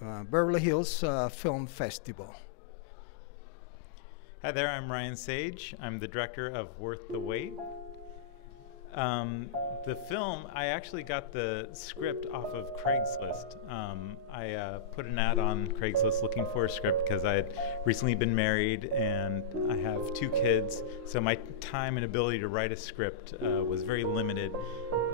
Beverly Hills Film Festival. Hi there, I'm Ryan Sage. I'm the director of Worth the Wait. The film, I actually got the script off of Craigslist. I put an ad on Craigslist looking for a script because I had recently been married and I have 2 kids, so my time and ability to write a script was very limited.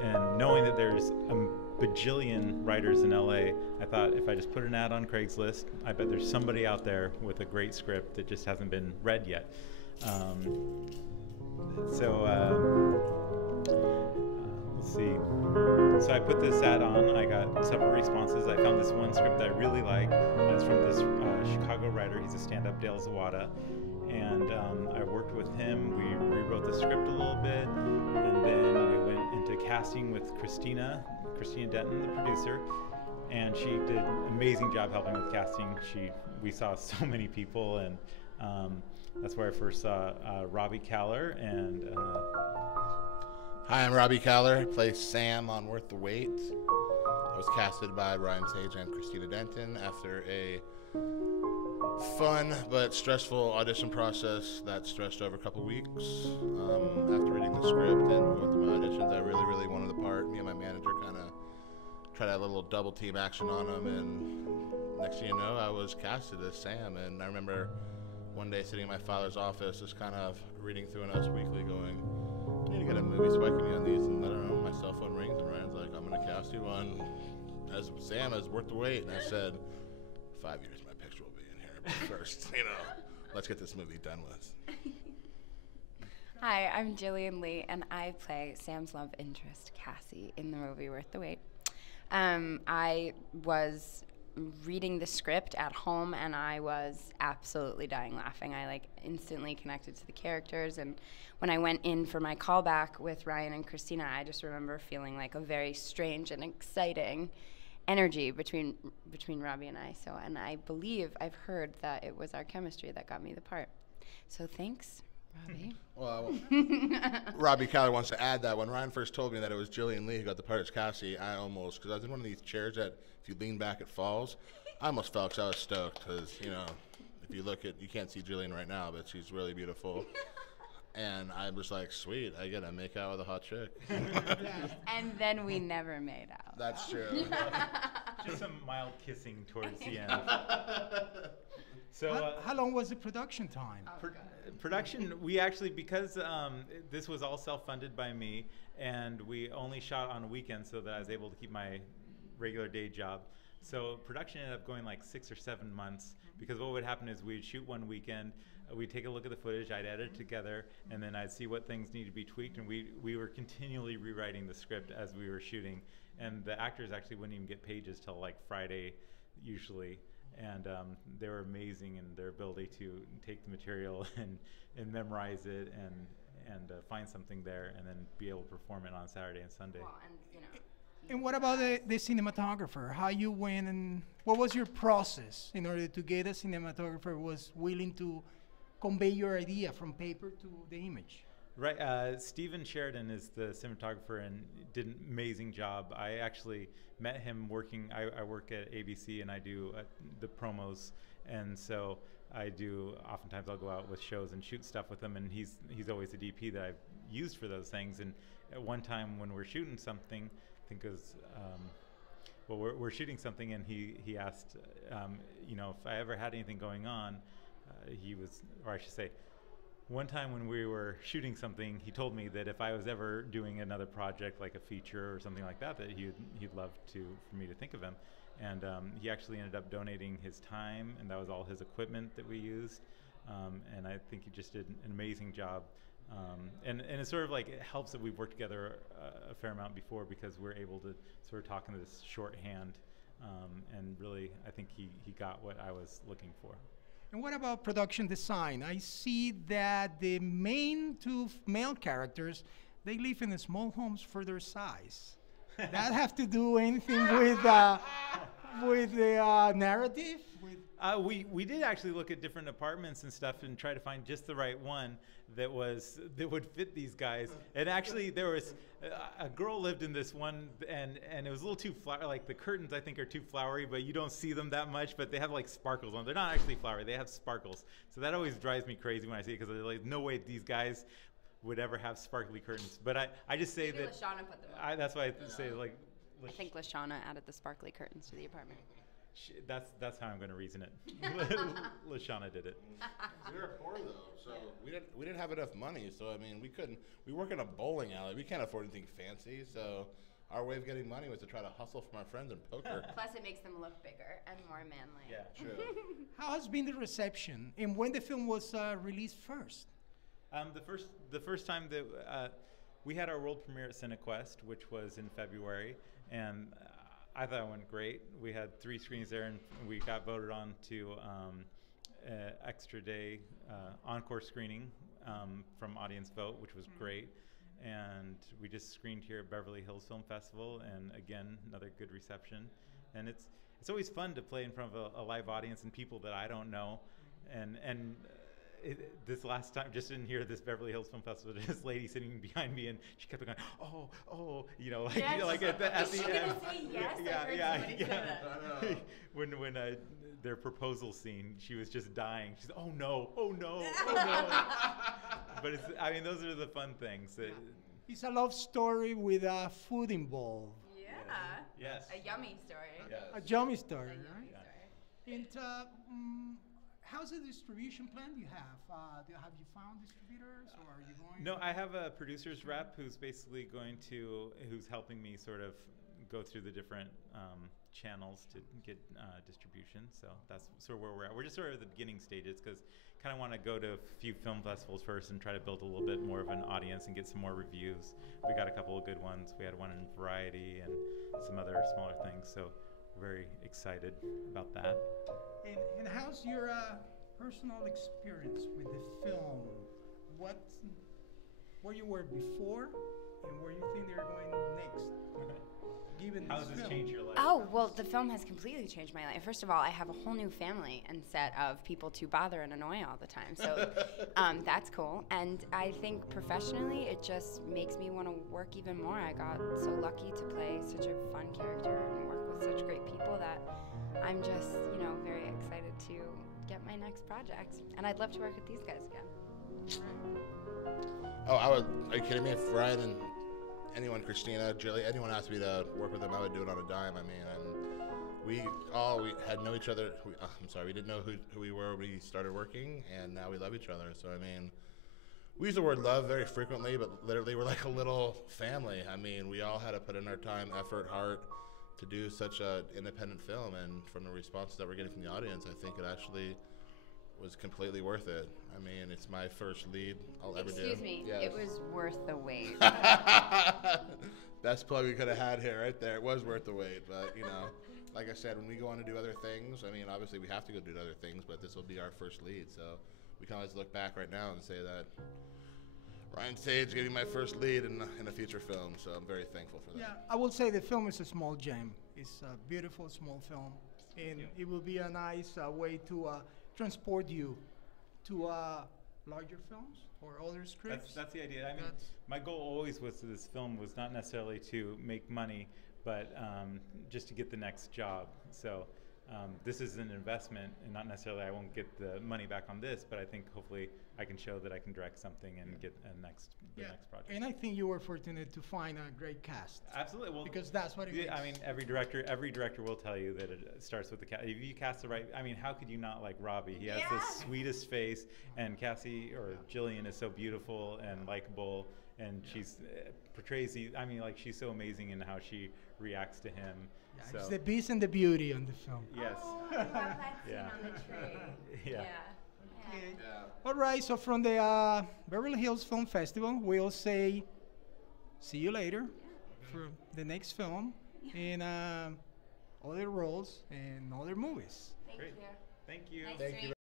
And knowing that there's a bajillion writers in LA, I thought if I just put an ad on Craigslist, I bet there's somebody out there with a great script that just hasn't been read yet. Let's see. So I put this ad on. I got several responses. I found this one script that I really like. It's from this Chicago writer. He's a stand-up, Dale Zawada. And I worked with him. We rewrote the script a little bit. And then we went into casting with Christina Denton, the producer. And she did an amazing job helping with casting. We saw so many people. And that's where I first saw Robbie Kaller. And hi, I'm Robbie Kaller. I play Sam on Worth the Wait. I was casted by Ryan Sage and Christina Denton after a fun but stressful audition process that stretched over a couple weeks. After reading the script and going through my auditions, I really, really wanted the part. Me and my manager kind of tried a little double team action on him, and next thing you know, I was casted as Sam. And I remember one day sitting in my father's office, just kind of reading through an Us Weekly, going, I need to get a movie so I can be on these. And I don't know, my cell phone rings and Ryan's like, I'm going to cast you on as Sam as Worth the Wait. And I said, 5 years my picture will be in here, but first, let's get this movie done with. Hi, I'm Jillian Leigh, and I play Sam's love interest, Cassie, in the movie Worth the Wait. I was reading the script at home, and I was absolutely dying laughing. I instantly connected to the characters, and when I went in for my callback with Ryan and Christina, I just remember feeling like a very strange and exciting energy between Robbie and I. And I believe I've heard that it was our chemistry that got me the part. So thanks, Robbie. Well, Robbie Kaller wants to add that when Ryan first told me that it was Jillian Leigh who got the part as Cassie, I almost, because I was in one of these chairs that if you lean back it falls, I almost fell because I was stoked because, if you look at, you can't see Jillian right now, but she's really beautiful. And I was like, sweet, I get to make out with a hot chick. And then we never made out. That's true. just some mild kissing towards the end. So How long was the production time? Production, we actually, because this was all self-funded by me, and we only shot on weekends so that I was able to keep my regular day job. So production ended up going like 6 or 7 months, because what would happen is we'd shoot one weekend, we'd take a look at the footage, I'd edit it together, and then I'd see what things needed to be tweaked, and we were continually rewriting the script as we were shooting. And the actors actually wouldn't even get pages till like Friday, usually. And they were amazing in their ability to take the material and memorize it and find something there and then be able to perform it on Saturday and Sunday. Well, And what about the cinematographer? How you went and what was your process in order to get a cinematographer who was willing to convey your idea from paper to the image? Right, Stephen Sheridan is the cinematographer and did an amazing job. I actually met him working, I work at ABC and I do the promos, and so oftentimes I'll go out with shows and shoot stuff with him, and he's always the DP that I've used for those things. And at one time when we're shooting something, I think it was, we're shooting something, and he asked, if I ever had anything going on, or I should say, one time when we were shooting something, he told me that if I was ever doing another project like a feature or something like that, that he'd love for me to think of him. And he actually ended up donating his time, and that was all his equipment that we used. And I think he just did an amazing job. And it's sort of like, it helps that we've worked together a fair amount before, because we're able to sort of talk in this shorthand. And really, I think he got what I was looking for. And what about production design? I see that the main 2 male characters, they live in small homes for their size. That have to do anything with the narrative? We did actually look at different apartments and stuff and try to find just the right one that would fit these guys. And actually, there was a girl lived in this one, and it was a little too like the curtains I think are too flowery, but you don't see them that much. But they have like sparkles on. They're not actually flowery; they have sparkles. So that always drives me crazy when I see it because like no way these guys would ever have sparkly curtains. But I just say Maybe that Lashana put them up. that's why I say like. I think Lashana added the sparkly curtains to the apartment. That's how I'm going to reason it. Lashana did it. We were poor though, so we didn't have enough money. So I mean, we work in a bowling alley. We can't afford anything fancy. So our way of getting money was to try to hustle from our friends and poker. Plus, it makes them look bigger and more manly. Yeah, True. How has been the reception, and when the film was released first? The first time that we had our world premiere at CineQuest, which was in February, and I thought it went great. We had 3 screens there, and we got voted on to extra day encore screening from audience vote, which was great. And we just screened here at Beverly Hills Film Festival, and again, another good reception. And it's always fun to play in front of a live audience and people that I don't know. And this last time, just in here, this Beverly Hills Film Festival, this lady sitting behind me, and she kept going, oh, you know, like, Yes. you know, like at the Is she end. gonna say yes? I heard somebody say that. I know. when their proposal scene, she was just dying. She's oh no. But I mean, those are the fun things. It's a love story with food involved. Yeah. Yes. A yummy story. Yes. A yummy story, A right? yummy story. And how's the distribution plan you have? Have you found distributors, or are you going? No, I have a producer's rep who's basically who's helping me sort of go through the different channels to get distribution. So that's sort of where we're at. We're just sort of at the beginning stages because kind of want to go to a few film festivals first and try to build a little bit more of an audience and get some more reviews. We got a couple of good ones. We had one in Variety and some other smaller things. So very excited about that. And how's your personal experience with the film? Where you were before, and where you think they're going next? Given How does this change your life? Oh, well, the film has completely changed my life. First of all, I have a whole new family and set of people to bother and annoy all the time. So that's cool. And I think professionally, it just makes me want to work even more. I got so lucky to play such a fun character and work with such great people that I'm just, very excited to get my next project. And I'd love to work with these guys again. Oh, are you kidding me? If Ryan and anyone, Christina, Jillian, anyone asked me to work with them, I would do it on a dime. I mean, and we had known each other. We didn't know who we were when we started working, and now we love each other. So, I mean, we use the word love very frequently, but literally we're like a little family. I mean, we all had to put in our time, effort, heart to do such an independent film, and from the responses that we're getting from the audience, I think it actually was completely worth it. I mean, it's my first lead I'll ever do. Excuse me, Yes. it was worth the wait. Best plug we could have had here, right there. It was worth the wait, but like I said, when we go on to do other things, I mean, obviously we have to go do other things, but this will be our first lead, so we can always look back right now and say that Ryan Sage gave me my first lead in a feature film, so I'm very thankful for that. Yeah, I will say the film is a small gem. It's a beautiful small film, and it will be a nice way to transport you to larger films or other scripts. That's the idea. I mean, my goal always with this film was not necessarily to make money, but just to get the next job. So this is an investment, and not necessarily I won't get the money back on this, but I think hopefully I can show that I can direct something and get the next project. And I think you were fortunate to find a great cast. Absolutely. Well, because that's what it is. I mean, every director will tell you that it starts with the cast. If you cast the right, I mean, how could you not like Robbie? He has the sweetest face, and Cassie or Jillian is so beautiful and likable, and she's portrays. I mean, like she's so amazing in how she reacts to him. Yeah, it's the beast and the beauty on the film. Yes. Oh, I love that scene on the tree. Yeah. All right, so from the Beverly Hills Film Festival, we'll say see you later for the next film and other roles and other movies. Thank you. Thank you. Nice Thank to you. meet